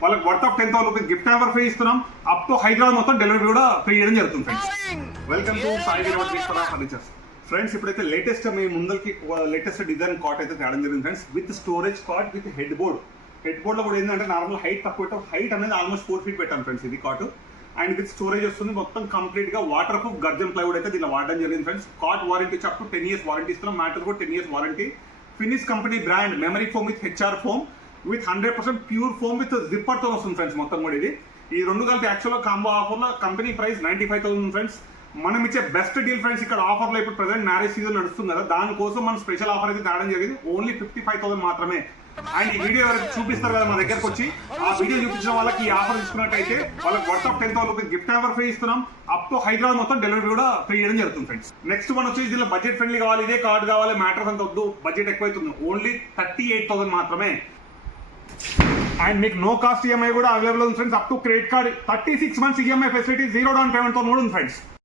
వాళ్ళకి worth of 10,000 rupees gift hamper free ఇస్తున్నాం. Up to Hyderabad మొత్తం డెలివరీ కూడా ఫ్రీ చేయడం జరుగుతుంది friends. Welcome to Sai furnitures. Friends ఇప్పుడైతే లేటెస్ట్ మీ ముందరికి లేటెస్ట్ డిజైన్ కాట్ అయితే తేడం జరిగింది ఫ్రెండ్స్. With storage cot with headboard. Headboard లో కూడా ఏంటంటే నార్మల్ హైట్ తక్కువ పెట్టాం, హైట్ అనేది ఆల్మోస్ట్ 4 feet పెట్టాను ఫ్రెండ్స్ ఇది కాట్. అండ్ విత్ స్టోరేజ్ వస్తుంది, మొత్తం కంప్లీట్ గా వాటర్ ప్రూఫ్ గర్జన్ ప్లైవుడ్ అయితే దీనిలో వాడడం జరిగింది friends. Cot warranty up to 10 years warranty ఇస్తున్నాం. మ్యాటర్ కూడా 10 years warranty. Finish company brand memory foam with HR foam with 100% pure foam with zipper తో వస్తుంది ఫ్రెండ్స్. మొత్తం కూడా ఇది ఈ రెండు కలిపి యాక్చువల్ కాంబో ఆఫర్ లో కంపెనీ ప్రైస్ 95,000 ఫ్రెండ్స్. మనం ఇచ్చే బెస్ట్ డీల్ ఫ్రెండ్స్. ఇక్కడ ఆఫర్ లో ఇప్పుడు ప్రెసెంట్ మ్యారేజ్ సీజన్ నడుస్తుంది కదా, దానికోసం మనం స్పెషల్ ఆఫర్ అయితే తేడం జరిగింది. ఓన్లీ 55,000 మాత్రమే. అండ్ ఈ వీడియో ఎవరైతే చూపిస్తారు కదా మా దగ్గరకు వచ్చి, ఆ వీడియో చూపించిన వాళ్ళకి ఈ ఆఫర్ తీసుకున్నట్టయితే వాళ్ళకి worth of 10,000 rupees gift hamper free ఇస్తున్నాం. అప్ టు హైదరాబాద్ మొత్తం డెలివరీ కూడా ఫ్రీ చేయడం జరుగుతుంది ఫ్రెండ్స్. నెక్స్ట్ మనం వచ్చేసి దీనిలో బడ్జెట్ ఫ్రెండ్లీ కావాలి, ఇదే కార్డ్ కావాలి, మ్యాటర్స్ అంత వద్దు, బడ్జెట్ ఎక్కువైతుంది. ఓన్లీ 38,000 మాత్రమే. అండ్ మీకు నో కాస్ట్ ఈఎంఐ కూడా అవైలబుల్ ఉంది friends. Up to credit card 36 months EMI facility, 0 down payment తో కూడా ఉంది ఫ్రెండ్స్.